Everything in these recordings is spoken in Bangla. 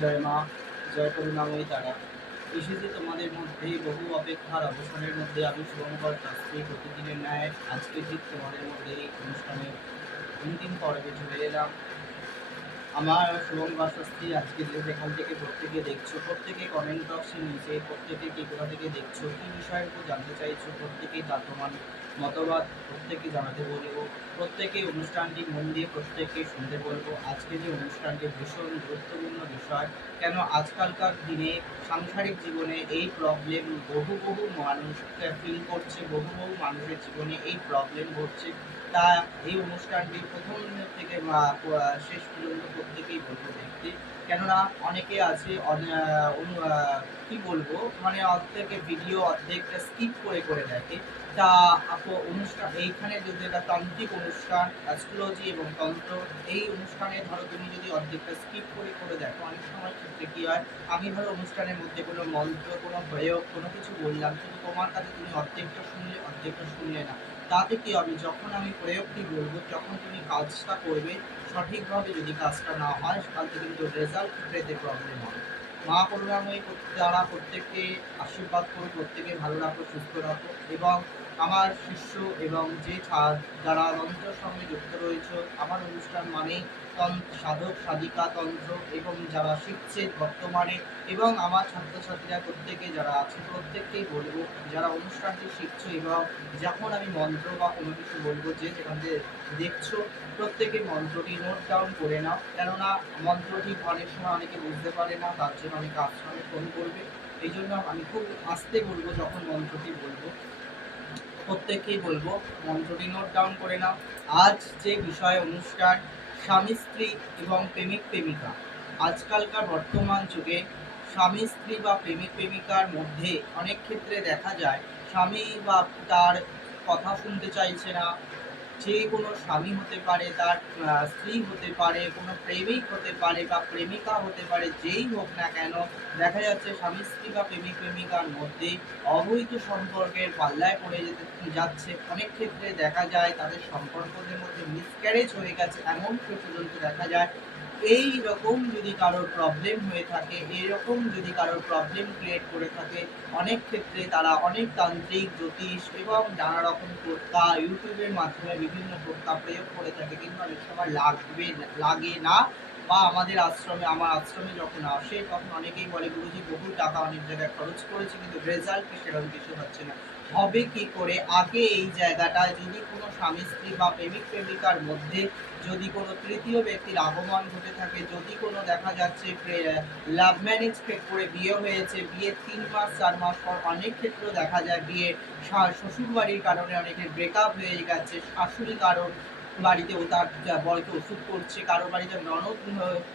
জয় মা, জয় করুণাময়ী তারা। এসেছে তোমাদের মধ্যে বহু অপেক্ষার অবসরের মধ্যে আমি শুভঙ্কর শাস্ত্রী প্রতিদিনের ন্যায়, আজকে ঠিক তোমাদের মধ্যে এই অনুষ্ঠানের অন্তিম পর্বে চলে এলাম। আমার শুভঙ্কর শাস্ত্রী আজকে যে যেখান থেকে প্রত্যেকে দেখছ, প্রত্যেকে কমেন্ট বক্সে নিচে, প্রত্যেকে কে কোথা থেকে দেখছ, কী বিষয়ের উপর জানতে চাইছো, প্রত্যেকেই তার তোমার মতবাদ প্রত্যেকে জানাতে বলব, প্রত্যেকে অনুষ্ঠানটি মন দিয়ে প্রত্যেককে শুনতে বলব। আজকে যে অনুষ্ঠানটি ভীষণ গুরুত্বপূর্ণ বিষয়, কেন আজকালকার দিনে সাংসারিক জীবনে এই প্রবলেম বহু বহু মানুষ ফিল করছে, বহু বহু মানুষের জীবনে এই প্রবলেম ঘটছে। তা এই অনুষ্ঠানটি প্রথম থেকে শেষ পর্যন্ত প্রত্যেকেই বলব দেখতে কেননা অনেকে আছে কি বলব মানে অর্ধেকে ভিডিও অর্ধেকটা স্কিপ করে করে দেখে। তা অনুষ্ঠান, এইখানে যদি একটা তান্ত্রিক অনুষ্ঠান অ্যাস্ট্রোলজি এবং তন্ত্র, এই অনুষ্ঠানে ধরো তুমি যদি অর্ধেকটা স্কিপ করে করে দেখো, অনেক সময় ক্ষেত্রে কী হয়, আমি ধরো অনুষ্ঠানের মধ্যে কোনো মন্ত্র, কোনো প্রয়োগ, কোনো কিছু বললাম, কিন্তু তোমার কাছে তুমি অর্ধেকটা শুনলে অর্ধেকটা শুনলে না। তাতে কি হবে? যখন আমি প্রয়োগটি বলব যখন তুমি কাজটা করবে, সঠিকভাবে যদি কাজটা না হয়, তাহলে কিন্তু রেজাল্ট পেতে প্রবলেম হবে। মা করুণাময়ী দ্বারা প্রত্যেককে আশীর্বাদ করো, প্রত্যেকে ভালো রাখো, সুস্থ রাখো এবং আমার শিষ্য এবং যে ছা- যারা তন্ত্রের সঙ্গে যুক্ত রয়েছে, আমার অনুষ্ঠান তন্ত্র সাধক, সাধিকা, তন্ত্র এবং যারা শিখছে বর্তমানে এবং আমার ছাত্রছাত্রীরা প্রত্যেকে যারা আছে, প্রত্যেককেই বলব, যারা অনুষ্ঠানটি শিখছো এবং যখন আমি মন্ত্র বা কোনো কিছু বলব যে যেখান থেকে দেখছ, প্রত্যেকে মন্ত্রটি নোট ডাউন করে নাও। কেননা মন্ত্রটি অনেক সময় অনেকে বুঝতে পারে না, তার জন্য অনেকে আশ্রমে ফোন করবে। এই জন্য আমি খুব আস্তে বলব যখন মন্ত্রটি বলব। প্রত্যেককেই বলব, মন্ত্রটি নোট ডাউন করে নাও। আজ যে বিষয় অনুষ্ঠান, স্বামী, স্ত্রী এবং প্রেমিক, প্রেমিকা। আজকালকার বর্তমান যুগে স্বামী, স্ত্রী বা প্রেমিক, প্রেমিকার মধ্যে অনেক ক্ষেত্রে দেখা যায়, স্বামী বা তার কথা শুনতে চাইছে না যে কোনো স্বামী হতে পারে, তার স্ত্রী হতে পারে, কোনো প্রেমিক হতে পারে বা প্রেমিকা হতে পারে, যেই হোক না কেন দেখা যাচ্ছে স্বামী স্ত্রী বা প্রেমিক প্রেমিকার মধ্যে অবৈধ সম্পর্কের পাল্লায় পড়ে যেতে, যাচ্ছে। অনেক ক্ষেত্রে দেখা যায় তাদের সম্পর্কদের মধ্যে মিসক্যারেজ হয়ে গেছে, এমন পর্যন্ত দেখা যায় এই রকম যদি কারোর প্রবলেম হয়ে থাকে, এইরকম যদি কারোর প্রবলেম ক্রিয়েট করে থাকে, অনেক ক্ষেত্রে তারা অনেক তান্ত্রিক, জ্যোতিষ এবং নানা রকম টোটকা ইউটিউবের মাধ্যমে বিভিন্ন টোটকা প্রয়োগ করে থাকে। কিন্তু অনেক সময় লাগবে লাগে না বা আমাদের আশ্রমে, আমার আশ্রমে যখন আসে, তখন অনেকেই বলে, গুরুজি, বহু টাকা অনেক জায়গায় খরচ করেছে, কিন্তু রেজাল্ট সেরকম কিছু হচ্ছে না। হবে কি করে? আগে এই জায়গাটায় যদি কোনো স্বামী, স্ত্রী বা প্রেমিক, প্রেমিকার মধ্যে যদি কোনো তৃতীয় ব্যক্তির আগমন ঘটে থাকে, যদি কোনো দেখা যাচ্ছে লাভ ম্যারেজ করে বিয়ে হয়েছে, বিয়ে তিন মাস, চার মাস পর অনেক ক্ষেত্রেও দেখা যায় বিয়ে শ্বশুর বাড়ির কারণে অনেকের ব্রেকআপ হয়ে গেছে, শাশুড়ি কারণ বাড়িতেও তার বরকে ওষুধ করছে কারও বাড়িতে ননদ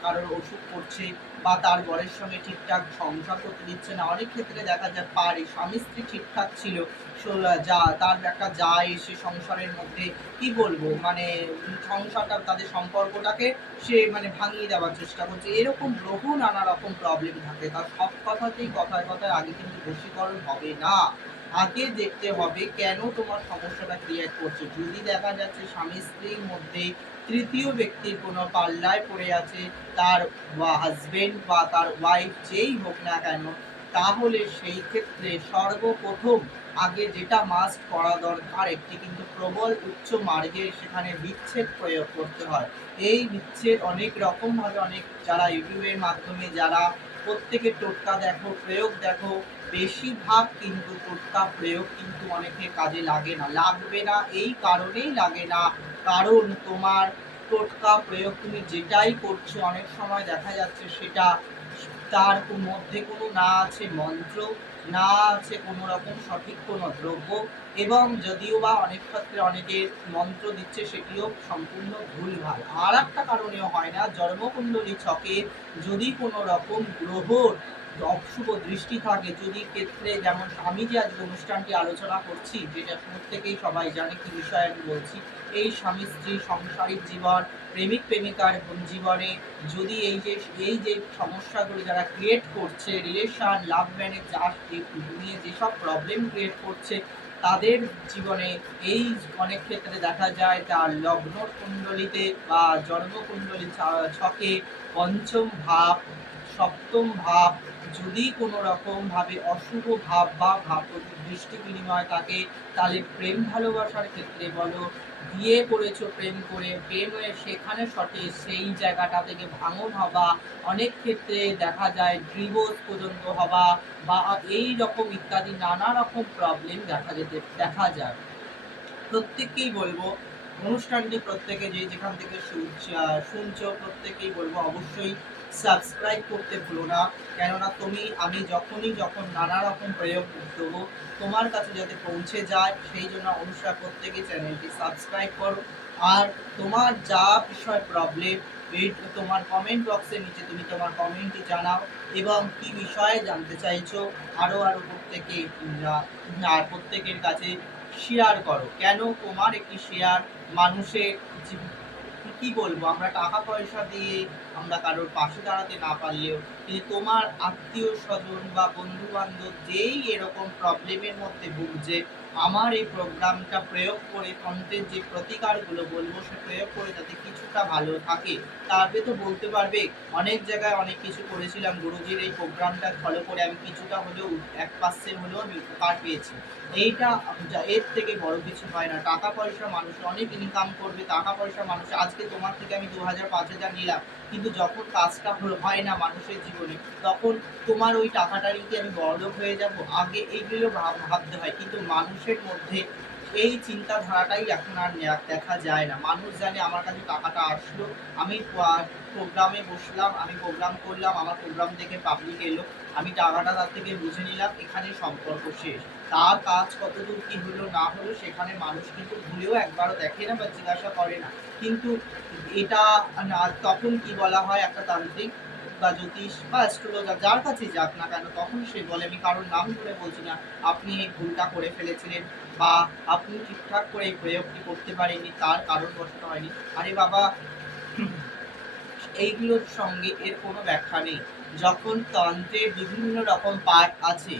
কারোর ওষুধ করছে বা তার বরের সঙ্গে ঠিকঠাক সংসার করতে দিচ্ছে না। অনেক ক্ষেত্রে দেখা যায় পারে স্বামী স্ত্রী ঠিকঠাক ছিল যা, তার একটা যা এসে সংসারের মধ্যে, কি বলব মানে সংসারটা, তাদের সম্পর্কটাকে সে মানে ভাঙিয়ে দেওয়ার চেষ্টা করছে। এরকম বহু নানা রকম প্রবলেম থাকে। তার সব কথাতেই কথায় কথায় আগে কিন্তু বশীকরণ হবে না। আগে দেখতে হবে কেন তোমার সমস্যাটা ক্রিয়েট করছে। যদি দেখা যাচ্ছে স্বামী স্ত্রীর মধ্যে তৃতীয় ব্যক্তির কোনো পাল্লায় পড়ে আছে, তার হাজবেন্ড বা তার ওয়াইফ যেই হোক না কেন, তাহলে সেই ক্ষেত্রে সর্বপ্রথম আগে যেটা মাস্ট করা দরকার, একটি কিন্তু প্রবল উচ্চ মার্গে সেখানে বিচ্ছেদ প্রয়োগ করতে হয়। এই বিচ্ছেদ অনেক রকমভাবে অনেক যারা ইউটিউবের মাধ্যমে, যারা প্রত্যেকের টোটকা দেখো, প্রয়োগ দেখো। বেশিরভাগ কিন্তু টোটকা প্রয়োগ কিন্তু অনেকে কাজে লাগে না। লাগবে না, এই কারণেই লাগে না। কারণ তোমার টোটকা প্রয়োগ তুমি যেটাই করছ, অনেক সময় দেখা যাচ্ছে সেটা তার মধ্যে কোনো না আছে মন্ত্র। না আছে কোনো রকম সঠিক কোনো দ্রব্য এবং যদিও বা অনেক ক্ষেত্রে অনেকে মন্ত্র দিচ্ছে সেটিও সম্পূর্ণ ভুলভাল। আর একটা কারণেও হয় না, জন্মকুণ্ডলী ছকে যদি কোনো রকম গ্রহর অশুভ দৃষ্টি থাকে যদি ক্ষেত্রে যেমন আমি যে আজকে অনুষ্ঠানটি আলোচনা করছি, যেটা প্রত্যেকেই সবাই জানে কি বিষয়ে আমি বলছি, এই স্বামী, স্ত্রী, সংসারিক জীবন, প্রেমিক, প্রেমিকার জীবনে যদি এই যে এই যে সমস্যাগুলো যারা ক্রিয়েট করছে রিলেশন লাভ ম্যারেজ যা নিয়ে যেসব প্রবলেম ক্রিয়েট করছে, তাদের জীবনে এই অনেক ক্ষেত্রে দেখা যায় তার লগ্ন কুণ্ডলিতে বা জন্মকুণ্ডলী ছকে পঞ্চম ভাব, সপ্তম ভাব যদি কোনো রকম ভাবে অশুভ ভাব বা ভাব দৃষ্টি বিনিময় থাকে তাহলে প্রেম ভালোবাসার ক্ষেত্রে বলো, বিয়ে করেছ প্রেম করে, প্রেমে সেখানে সটে সেই জায়গাটা থেকে ভাঙন হওয়া, অনেক ক্ষেত্রে দেখা যায় ডিভোর্স পর্যন্ত হওয়া বা এই রকম ইত্যাদি নানা রকম প্রবলেম দেখা যেতে, দেখা যায়। প্রত্যেককেই বলব, অনুষ্ঠানটি প্রত্যেকে যে যেখান থেকে শুনছো, প্রত্যেকেই বলব অবশ্যই সাবস্ক্রাইব করতে ভুলো না। কেননা তুমি, আমি যখনই যখন নানা রকম প্রয়োগ দেবো, তোমার কাছে যাতে পৌঁছে যায়, সেই জন্য অনুষ্ঠান প্রত্যেকে চ্যানেলটি সাবস্ক্রাইব করো। আর তোমার যা বিষয় প্রবলেম তোমার কমেন্ট বক্সের নিচে তুমি তোমার কমেন্টটি জানাও এবং কি বিষয়ে জানতে চাইছো আরও আরও প্রত্যেকে আর প্রত্যেকের কাছে শেয়ার করো। কেন তোমার একটি শেয়ার মানুষের কি বলব? আমরা টাকা পয়সা দিয়ে আমরা কারোর পাশে দাঁড়াতে না পারলেও কিন্তু তোমার আত্মীয় স্বজন বা বন্ধু বান্ধব যেই এরকম প্রবলেমের মধ্যে ভুগছে, আমার এই প্রোগ্রামটা প্রয়োগ করে তন্ত্রের যে প্রতিকারগুলো বলব, সে প্রয়োগ করে যাতে কিছুটা ভালো থাকে। তারপরে তো বলতে পারবে, অনেক জায়গায় অনেক কিছু করেছিলাম, গুরুজির এই প্রোগ্রামটা ফলো করে আমি কিছুটা হলেও এক পার্সেন্ট হলেও আমি উপকার পেয়েছি। এইটা এর থেকে বড় কিছু হয় না। টাকা পয়সা মানুষ অনেক ইনকাম করবে টাকা পয়সা মানুষ, আজকে তোমার থেকে আমি দু হাজার, পাঁচ হাজার নিলাম। কিন্তু যখন কাজটা হয় না মানুষের জীবনে, তখন তোমার ওই টাকাটা নিয়ে আমি বড়লোক হয়ে যাব। আগে এইগুলো ভাবতে হয়। কিন্তু মানুষের মধ্যে এই চিন্তাধারাটাই এখন আর দেখা যায় না। মানুষ জানে আমার কাছে টাকাটা আসলো, আমি প্রোগ্রামে বসলাম, আমি প্রোগ্রাম করলাম, আমার প্রোগ্রাম দেখে পাবলিক এলো, আমি টাকাটা তার থেকে বুঝে নিলাম এখানে সম্পর্ক শেষ। তার কাজ কতদূর কি হলো, না হলো, সেখানে মানুষ কিন্তু ভুলেও একবারও দেখে না বা জিজ্ঞাসা করে না। কিন্তু এটা না- তখন কি বলা হয় একটা তান্ত্রিক বা জ্যোতিষ বা অ্যাস্ট্রোলজার যার কাছে যাক না কেন, তখন সে বলে, আমি কারোর নাম ধরে বলছি না। আপনি এই ভুলটা করে ফেলেছিলেন বা আপনি ঠিকঠাক করে এই প্রয়োগটি করতে পারেননি, তার কারণ বসতে হয়নি। আরে বাবা, এইগুলোর সঙ্গে এর কোনো ব্যাখ্যা নেই। যখন তন্ত্রের বিভিন্ন রকম পার্ট আছে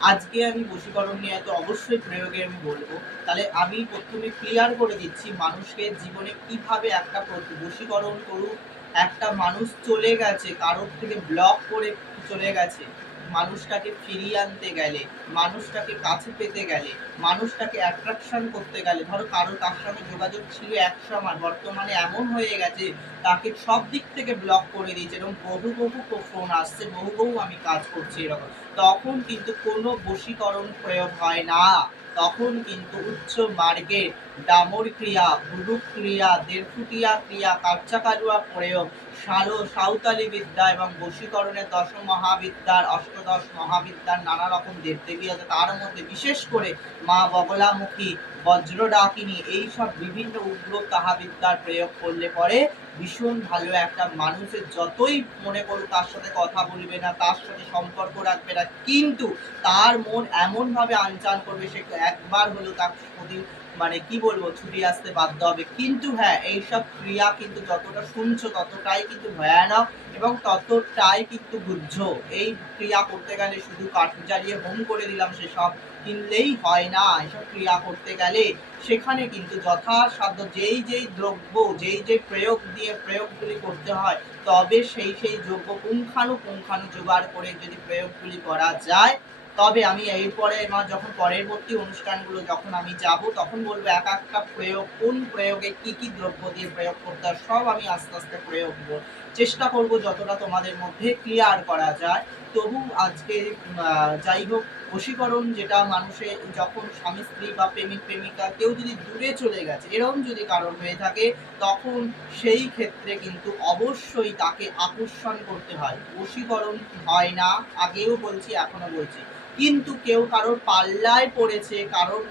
আজকে আমি বশীকরণ নিয়ে তো অবশ্যই প্রয়োগে আমি বলব। তাহলে আমি প্রথমে ক্লিয়ার করে দিচ্ছি মানুষকে জীবনে কীভাবে একটা বশীকরণ করুক, একটা মানুষ চলে গেছে, কারোর থেকে ব্লক করে চলে গেছে। মানুষটাকে ফিরিয়ে আনতে গেলে, মানুষটাকে কাছে পেতে গেলে, মানুষটাকে অ্যাট্রাকশন করতে গেলে, ধরো কারও তার সঙ্গে যোগাযোগ ছিল এক সময়, বর্তমানে এমন হয়ে গেছে, তাকে সব দিক থেকে ব্লক করে দিয়েছে এবং বহু বহু ফোন আসছে, বহু বহু আমি কাজ করছি এরকম। তখন কিন্তু কোনো বশীকরণ প্রয়োগ হয় না। তখন কিন্তু উচ্চ মার্গে ডামর ক্রিয়া, ভুলুক ক্রিয়া, দেড়ফুটিয়া ক্রিয়া কাচ্চাকালুয়া প্রয়োগ সালো সাঁওতালি বিদ্যা এবং বশীকরণের দশম মহাবিদ্যার অষ্টদশ মহাবিদ্যার নানা রকম দেবদেবী আছে। তার মধ্যে বিশেষ করে মা বগলামুখী বজ্র ডাকিনী এইসব বিভিন্ন উগ্র তাহাবিদ্যার প্রয়োগ করলে পরে ভীষণ ভালো একটা মানুষের যতই মনে করুক তার সাথে কথা বলবে না, তার সাথে সম্পর্ক রাখবে না, কিন্তু তার মন এমনভাবে আনচান করবে সে একবার তার প্রতি মানে কি বলব ছুটি আসতে বাধ্য হবে। কিন্তু হ্যাঁ এইসব ক্রিয়া কিন্তু যতটা শুনছো ততটাই কিন্তু ভয়ানক এবং ততটাই কিন্তু বুঝছ এই ক্রিয়া করতে গেলে শুধু কাঠ জ্বালিয়ে হোম করে দিলাম সেসব কিনলেই হয় না এসব ক্রিয়া করতে গেলে সেখানে কিন্তু যথাসাধ্য যেই যেই দ্রব্য, যেই যেই প্রয়োগ দিয়ে প্রয়োগগুলি করতে হয়, তবে সেই সেই দ্রব্য পুঙ্খানু পুঙ্খানু জোগাড় করে যদি প্রয়োগগুলি করা যায়, তবে আমি এরপরে আমার যখন পরবর্তী অনুষ্ঠানগুলো যখন আমি যাব, তখন বলব এক একটা প্রয়োগ, কোন প্রয়োগে কি কি দ্রব্য দিয়ে প্রয়োগ করতে হয়, সব আমি আস্তে আস্তে প্রয়োগ করব। চেষ্টা করব যতটা তোমাদের মধ্যে ক্লিয়ার করা যায় তবু আজকে যাই হোক, বশীকরণ যেটা মানুষের যখন স্বামী, স্ত্রী বা প্রেমিক, প্রেমিকা কেউ যদি দূরে চলে গেছে, এরকম যদি কারণ হয়ে থাকে, তখন সেই ক্ষেত্রে কিন্তু অবশ্যই তাকে আকর্ষণ করতে হয়। বশীকরণ হয় না, আগেও বলছি এখনও বলছি। কিন্তু কেউ কারোর পাল্লায় পড়েছে, কারোর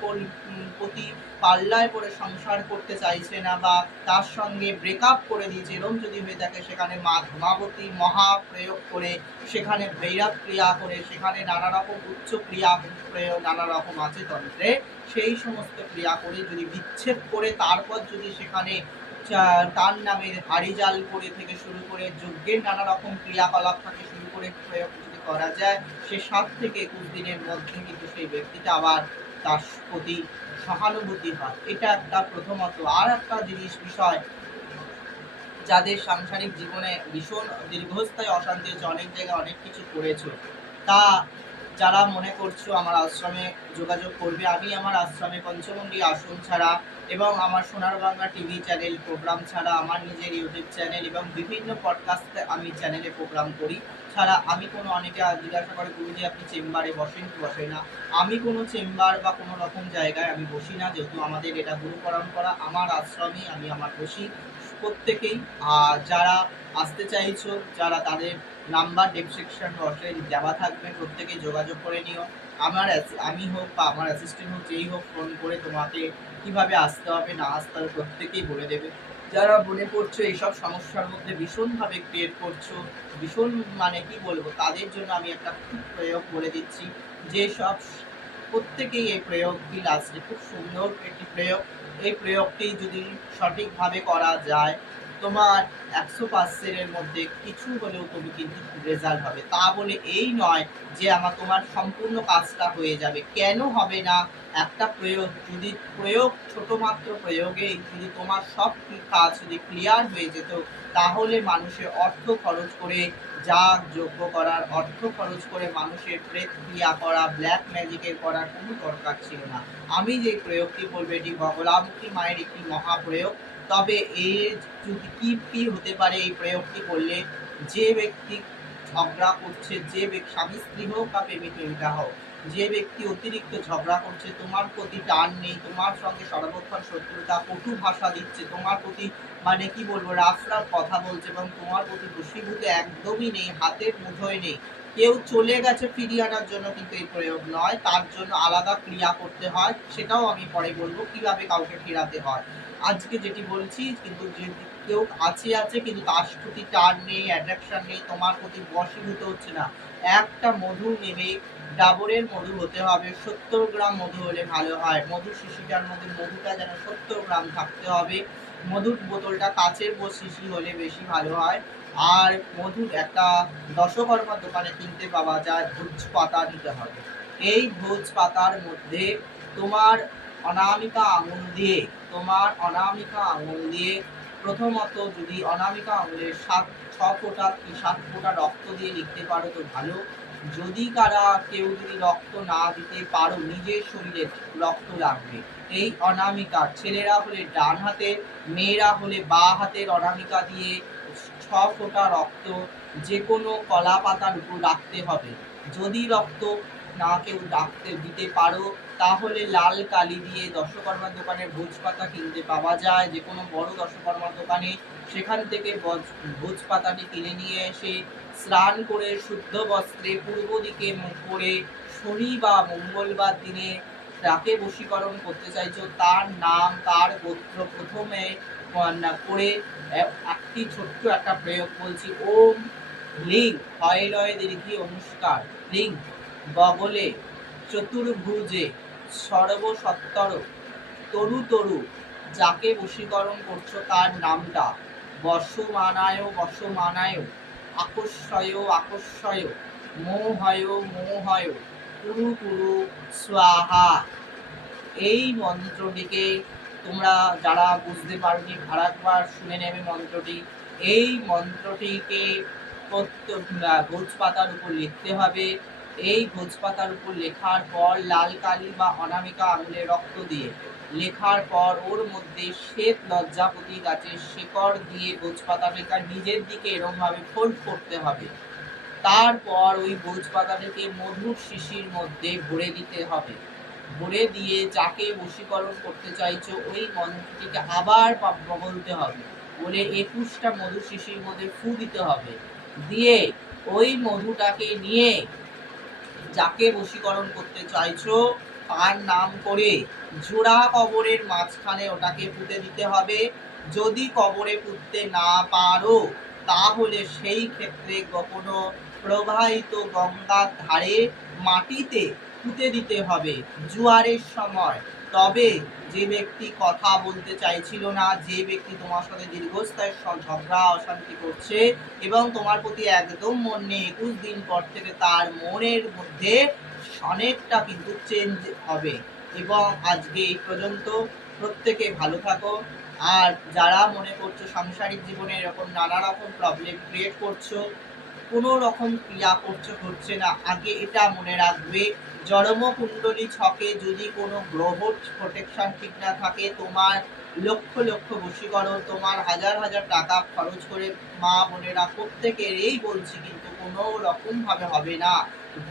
প্রতি পাল্লায় পড়ে সংসার করতে চাইছে না বা তার সঙ্গে ব্রেকআপ করে দিয়েছে এরকম যদি হয়ে থাকে সেখানে মা ধর্মাবতী মহা প্রয়োগ করে, সেখানে ভৈরব ক্রিয়া করে, সেখানে নানা রকম উচ্চ ক্রিয়া প্রয়োগ নানা রকম আছে তন্ত্রে, সেই সমস্ত ক্রিয়া করে যদি বিচ্ছেদ করে, তারপর যদি সেখানে তার নামে হাড়িজাল করে থেকে শুরু করে, যজ্ঞের নানা রকম ক্রিয়াকলাপ থেকে শুরু করে প্রয়োগ করা যায়। সে সাত থেকে একুশ দিনের মধ্যে কিন্তু সেই ব্যক্তিটা আবার তার প্রতি সহানুভূতি হয়। এটা একটা প্রথমত। আর একটা জিনিস, বিষয়, যাদের সাংসারিক জীবনে ভীষণ দীর্ঘস্থায়ী অশান্তি হয়েছে, অনেক জায়গায় অনেক কিছু করেছ, তা যারা মনে করছ আমার আশ্রমে যোগাযোগ করবে, আমি আমার আশ্রমে পঞ্চমন্ডি আসন ছাড়া এবং আমার সোনার বাংলা টিভি চ্যানেল প্রোগ্রাম ছাড়া, আমার নিজের ইউটিউব চ্যানেল এবং বিভিন্ন পডকাস্টে আমি চ্যানেলে প্রোগ্রাম করি। ছাড়া আমি কোনো অনেকে জিজ্ঞাসা করে, গুরুজি, আপনি চেম্বারে বসেন? কি বসেন না। আমি কোনো চেম্বার বা কোনো রকম জায়গায় আমি বসি না, যেহেতু আমাদের এটা গুরু পরম্পরা। আমার আশ্রমে আমি আমার বসি প্রত্যেকেই। আর যারা আসতে চাইছো, যারা তাদের নাম্বার ডেসক্রিপশন বক্সে দেওয়া থাকবে, প্রত্যেকে যোগাযোগ করে নিও। আমার আমি হোক বা আমার অ্যাসিস্ট্যান্ট হোক, যেই হোক ফোন করে তোমাকে কীভাবে আসতে হবে, না আসতে হবে প্রত্যেকেই বলে দেবে। যারা মনে করছ এইসব সমস্যার মধ্যে ভীষণভাবে ক্রিয়েট করছ, ভীষণ মানে কি বলব, তাদের জন্য আমি একটা খুব প্রয়োগ বলে দিচ্ছি। যে সব প্রত্যেকেই এই প্রয়োগটি লাস্টে খুব সুন্দর একটি প্রয়োগ। এই প্রয়োগটি যদি সঠিকভাবে করা যায় তোমার একশো পার্সেন্টের মধ্যে কিছু হলেও তুমি কিন্তু রেজাল্ট হবে তা বলে এই নয় যে আমার তোমার সম্পূর্ণ কাজটা হয়ে যাবে। কেন হবে না? একটা প্রয়োগ, যদি প্রয়োগ ছোট মাত্র প্রয়োগেই যদি তোমার সব কাজ যদি ক্লিয়ার হয়ে যেত, তাহলে মানুষের অর্থ খরচ করে যা যোগ্য করার অর্থ খরচ করে মানুষের প্রেত ক্রিয়া করা ব্ল্যাক ম্যাজিকের করার কোনো দরকার ছিল না। আমি যে প্রয়োগটি বলব, এটি বগলামুখী মায়ের একটি মহাপ্রয়োগ। তবে এর যদি কি হতে পারে এই প্রয়োগটি করলে যে ব্যক্তি ঝগড়া করছে, যে স্বামী, স্ত্রী হোক বা প্রেমিক হোক, যে ব্যক্তি অতিরিক্ত ঝগড়া করছে, তোমার প্রতি টান নেই, তোমার সঙ্গে সর্বক্ষণ শত্রুতা, কটু ভাষা দিচ্ছে, তোমার প্রতি মানে কি বলব রাফ রাফ কথা বলছে এবং তোমার প্রতি বশীভূত একদমই নেই, হাতের মুঠোয় নেই। কেউ চলে গেছে ফিরিয়ে আনার জন্য কিন্তু এই প্রয়োগ নয়, তার জন্য আলাদা ক্রিয়া করতে হয়, সেটাও আমি পরে বলব, কীভাবে কাউকে ফেরাতে হয়। আজকে যেটি বলছি, কিন্তু যে কেউ আছে আছে, কিন্তু তার প্রতি টান নেই অ্যাট্রাকশন নেই, তোমার প্রতি বশীভূত হচ্ছে না। একটা মধু নেবে, ডাবরের মধু হতে হবে, সত্তর গ্রাম মধু হলে ভালো হয়। মধু শিশিটার মধ্যে মধুটা যেন সত্তর গ্রাম থাকতে হবে। মধুর বোতলটা কাচের বো শিশি হলে বেশি ভালো হয়। আর মধুর একটা দশকর্মার দোকানে কিনতে পাওয়া যায় ভোজ পাতা নিতে হবে। এই ভোজ পাতার মধ্যে তোমার অনামিকা আঙুল দিয়ে তোমার অনামিকা আঙুল দিয়ে প্রথমত যদি অনামিকা আঙুলের সাত, ছ ফোঁটা কি সাত ফোঁটা রক্ত দিয়ে লিখতে পারো তো ভালো। যদি কারা কেউ যদি রক্ত না দিতে পারো, নিজের শরীরে রক্ত লাগবে। এই অনামিকা ছেলেরা হলে ডান হাতের মেয়েরা হলে বা হাতের অনামিকা দিয়ে ছ ফোঁটা রক্ত যে কোনো কলা পাতার উপর রাখতে হবে। যদি রক্ত না কেউ ডাকতে দিতে পারো, তাহলে লাল কালি দিয়ে দশকর্মার দোকানে ভোজ পাতা কিনতে পাওয়া যায়। যে কোনো বড় দশকর্মার দোকানে সেখান থেকে ভোজ পাতাটি কিনে নিয়ে এসে স্নান করে শুদ্ধ বস্ত্রে পূর্ব দিকে মুখ করে শনি বা মঙ্গলবার দিনে যাকে বশীকরণ করতে চাইছো, তার নাম, তার গোত্র প্রথমে করে একটি ছোট্ট একটা প্রয়োগ বলছি। ওম লিঙ্ক হয় লয় দীর্ঘি, অনুষ্কার লিং বগলে চতুর্ভুজে সর্বসত্তর। তরু তরু, যাকে বশীকরণ করছ তার নামটা। বর্ষমানায় বর্ষমানায়, আকর্ষয় আকর্ষয়, মোহয় মোহয়, কুরু কুরু, স্বাহা। এই মন্ত্রটিকে তোমরা যারা বুঝতে পারোনি আরেকবার শুনে নেবে মন্ত্রটি। এই মন্ত্রটিকে প্রত্যেক ভোজ পাতার উপর লিখতে হবে। এই ভোজ পাতার উপর লেখার পর লাল কালি বা অনামিকা আঙুলে রক্ত দিয়ে। লেখার পর ওর মধ্যে শ্বেত লজ্জাপতি গাছের শেকড় দিয়ে ভোজ পাতাটাকে নিজের দিকে এরমভাবে ফোল্ড করতে হবে। তারপর ওই ভোজ পাতাটাকে মধুর শিশির মধ্যে ভরে দিতে হবে। ভরে দিয়ে যাকে বশীকরণ করতে চাইছো, ওই মন্ত্রটিকে আবার বলতে হবে। বলে একুশটা মধু শিশির মধ্যে ফু দিতে হবে। দিয়ে ওই মধুটাকে নিয়ে যাকে বশীকরণ করতে চাইছো, তার নাম করে জোড়া কবরের মাঝখানে ওটাকে পুঁতে দিতে হবে। যদি কবরে পুঁততে না পারো, তাহলে সেই ক্ষেত্রে কোনো প্রবাহিত গঙ্গার ধারে মাটিতে পুঁতে দিতে হবে। জোয়ারের সময় তবে যে ব্যক্তি কথা বলতে চাইছিল না, যে ব্যক্তি তোমার সাথে দীর্ঘস্থায়ী ঝগড়া, অশান্তি করছে এবং তোমার প্রতি একদম মন নেই, একুশ দিন পর থেকে তার মনের মধ্যে অনেকটা কিন্তু চেঞ্জ হবে। এবং আজকে এই পর্যন্ত প্রত্যেকে ভালো থাকো। আর যারা মনে করছ সাংসারিক জীবনে এরকম নানা রকম প্রবলেম ক্রিয়েট করছ কোনো রকম ক্রিয়া করছ, হচ্ছে না। আগে এটা মনে রাখবে, জড়ম কুণ্ডলী ছকে যদি কোনো গ্রহ প্রোটেকশন ঠিক না থাকে, তোমার লক্ষ লক্ষ বশীকরণ, তোমার হাজার হাজার টাকা খরচ করে, মা বোনেরা প্রত্যেকেরই বলছি কিন্তু কোনো রকম ভাবে হবে না।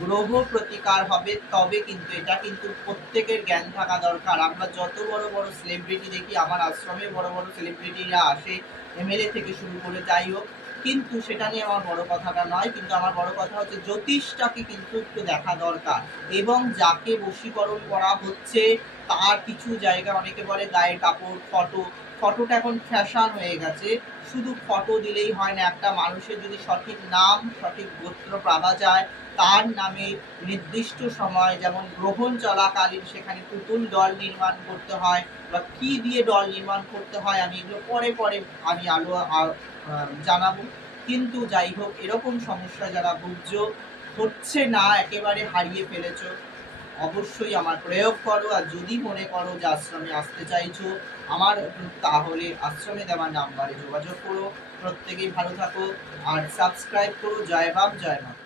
গ্রহ প্রতিকার হবে, তবে কিন্তু এটা কিন্তু প্রত্যেকের জ্ঞান থাকা দরকার। আমরা যত বড় বড় সেলিব্রিটি দেখি, আমার আশ্রমে বড় বড় সেলিব্রিটিরা আসে এমএলএ থেকে শুরু করে যাই হোক কিন্তু সেটা নিয়ে আমার বড় কথাটা নয়, কিন্তু আমার বড় কথা হচ্ছে জ্যোতিষটাকে কিন্তু একটু দেখা দরকার এবং যাকে বশীকরণ করা হচ্ছে তার কিছু জায়গা অনেকে বলে গায়ের কাপড়, ফটো, ফটোটা এখন ফ্যাশন হয়ে গেছে। শুধু ফটো দিলেই হয় না, একটা মানুষের যদি সঠিক নাম, সঠিক গোত্র পাওয়া যায়, তার নামে নির্দিষ্ট সময় যেমন গ্রহণ চলাকালীন সেখানে পুতুল দল নির্মাণ করতে হয় বা কি দিয়ে দল নির্মাণ করতে হয়, আমি এগুলো পরে পরে আমি আলো জানাব। কিন্তু যাই হোক, এরকম সমস্যা যারা ভুগছ, হচ্ছে না, একেবারে হারিয়ে ফেলেছ, অবশ্যই আমার প্রয়োগ করো। আর যদি মনে করো যে আশ্রমে আসতে চাইছো, আমার তাহলে আশ্রমে দেওয়ার নাম্বারে যোগাযোগ করো। প্রত্যেকেই ভালো থাকো। আর সাবস্ক্রাইব করো। জয় বাপ, জয় মা।